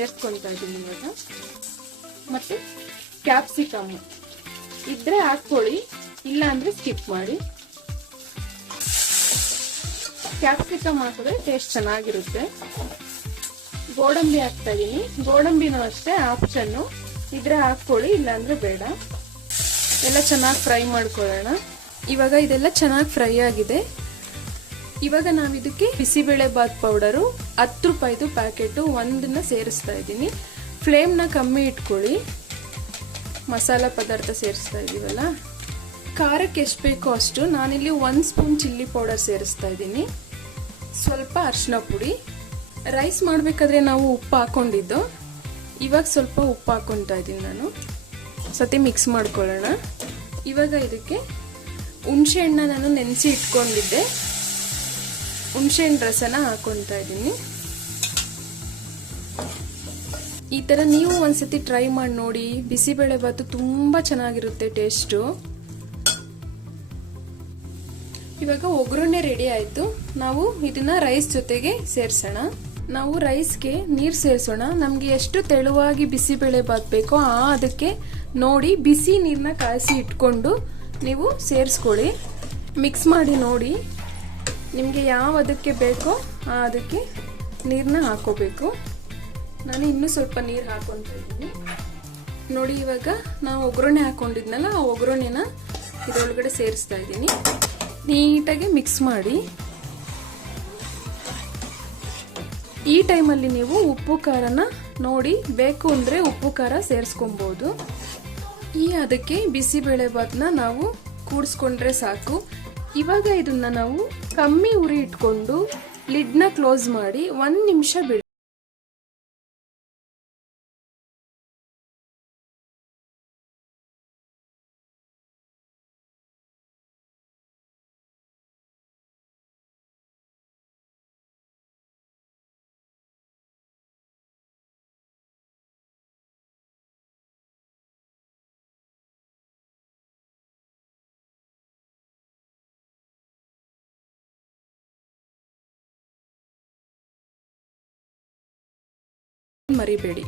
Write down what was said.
ಸೇರಿಸ್ಕೊಳ್ತಾ ಇದ್ದೀನಿ ಇವಾಗ. ಮತ್ತು ಕ್ಯಾಪ್ಸಿಕಮ್ ಇದ್ರೆ ಹಾಕ್ಕೊಳ್ಳಿ, ಇಲ್ಲ ಅಂದರೆ ಸ್ಕಿಪ್ ಮಾಡಿ. ಕ್ಯಾಪ್ಸಿಕಮ್ ಹಾಕಿದ್ರೆ ಟೇಸ್ಟ್ ಚೆನ್ನಾಗಿರುತ್ತೆ. ಗೋಡಂಬಿ ಹಾಕ್ತಾ ಇದ್ದೀನಿ. ಗೋಡಂಬಿನೂ ಅಷ್ಟೇ ಆಪ್ಷನ್ನು, ಇದ್ರೆ ಹಾಕ್ಕೊಳ್ಳಿ, ಇಲ್ಲಾಂದರೆ ಬೇಡ. ಎಲ್ಲ ಚೆನ್ನಾಗಿ ಫ್ರೈ ಮಾಡ್ಕೊಳ್ಳೋಣ. ಇವಾಗ ಇದೆಲ್ಲ ಚೆನ್ನಾಗಿ ಫ್ರೈ ಆಗಿದೆ. ಇವಾಗ ನಾವು ಇದಕ್ಕೆ ಬಿಸಿಬೇಳೆ ಬಾತ್ ಪೌಡರು 10 ರೂಪಾಯಿದು ಪ್ಯಾಕೆಟು ಒಂದನ್ನು ಸೇರಿಸ್ತಾ ಇದ್ದೀನಿ. ಫ್ಲೇಮ್ನ ಕಮ್ಮಿ ಇಟ್ಕೊಳ್ಳಿ. ಮಸಾಲ ಪದಾರ್ಥ ಸೇರಿಸ್ತಾ ಇದ್ದೀವಲ್ಲ, ಖಾರಕ್ಕೆ ಎಷ್ಟು ಬೇಕೋ ಅಷ್ಟು. ನಾನಿಲ್ಲಿ 1 ಸ್ಪೂನ್ ಚಿಲ್ಲಿ ಪೌಡರ್ ಸೇರಿಸ್ತಾ ಇದ್ದೀನಿ. ಸ್ವಲ್ಪ ಅರಿಶಿನ ಪುಡಿ. ರೈಸ್ ಮಾಡಬೇಕಾದ್ರೆ ನಾವು ಉಪ್ಪು ಹಾಕೊಂಡಿದ್ದು, ಇವಾಗ ಸ್ವಲ್ಪ ಉಪ್ಪು ಹಾಕ್ಕೊತಾ ಇದ್ದೀನಿ ನಾನು. ಸತಿ ಮಿಕ್ಸ್ ಮಾಡ್ಕೊಳ್ಳೋಣ. ಇವಾಗ ಇದಕ್ಕೆ ಹುಣಸೆ ಹಣ್ಣು ನಾನು ನೆನೆಸಿ ಇಟ್ಕೊಂಡಿದ್ದೆ, ಹುಣಸೆ ಹಣ್ಣು ರಸನ ಹಾಕ್ಕೊತಾ ಇದ್ದೀನಿ. ಈ ಥರ ನೀವು ಒಂದ್ಸತಿ ಟ್ರೈ ಮಾಡಿ ನೋಡಿ. ಬಿಸಿಬೇಳೆ ಬಾತು ತುಂಬ ಚೆನ್ನಾಗಿರುತ್ತೆ ಟೇಸ್ಟು. ಇವಾಗ ಒಗ್ಗರಣೆ ರೆಡಿ ಆಯಿತು. ನಾವು ಇದನ್ನ ರೈಸ್ ಜೊತೆಗೆ ಸೇರಿಸೋಣ. ನಾವು ರೈಸ್ಗೆ ನೀರು ಸೇರಿಸೋಣ. ನಮಗೆ ಎಷ್ಟು ತೆಳುವಾಗಿ ಬಿಸಿಬೇಳೆ ಬಾತ್ ಬೇಕೋ ಅದಕ್ಕೆ ನೋಡಿ ಬಿಸಿ ನೀರನ್ನ ಕಾಯಿಸಿ ಇಟ್ಕೊಂಡು ನೀವು ಸೇರಿಸ್ಕೊಳ್ಳಿ. ಮಿಕ್ಸ್ ಮಾಡಿ ನೋಡಿ, ನಿಮಗೆ ಯಾವ ಅದಕ್ಕೆ ಬೇಕೋ ಅದಕ್ಕೆ ನೀರನ್ನ ಹಾಕೋಬೇಕು. ನಾನು ಇನ್ನೂ ಸ್ವಲ್ಪ ನೀರು ಹಾಕೊತಾ ಇದ್ದೀನಿ ನೋಡಿ. ಇವಾಗ ನಾವು ಒಗ್ಗರಣೆ ಹಾಕೊಂಡಿದ್ನಲ್ಲ, ಆ ಒಗ್ಗರಣೆನ ಇದರೊಳಗಡೆ ಸೇರಿಸ್ತಾ ಇದ್ದೀನಿ. ನೀಟಾಗಿ ಮಿಕ್ಸ್ ಮಾಡಿ. ಈ ಟೈಮಲ್ಲಿ ನೀವು ಉಪ್ಪು ಖಾರನ ನೋಡಿ, ಬೇಕು ಅಂದರೆ ಉಪ್ಪು ಖಾರ ಸೇರಿಸ್ಕೊಬೋದು. ಅದಕ್ಕೆ ಬಿಸಿಬೇಳೆ ಬಾತ್ನ ನಾವು ಕೂಡಿಸ್ಕೊಂಡ್ರೆ ಸಾಕು. ಇವಾಗ ಇದನ್ನ ನಾವು ಕಮ್ಮಿ ಉರಿ ಇಟ್ಕೊಂಡು ಲಿಡ್ನ ಕ್ಲೋಸ್ ಮಾಡಿ 1 ನಿಮಿಷ ಬಿಡಿ. ಮರಿಬೇಡಿ.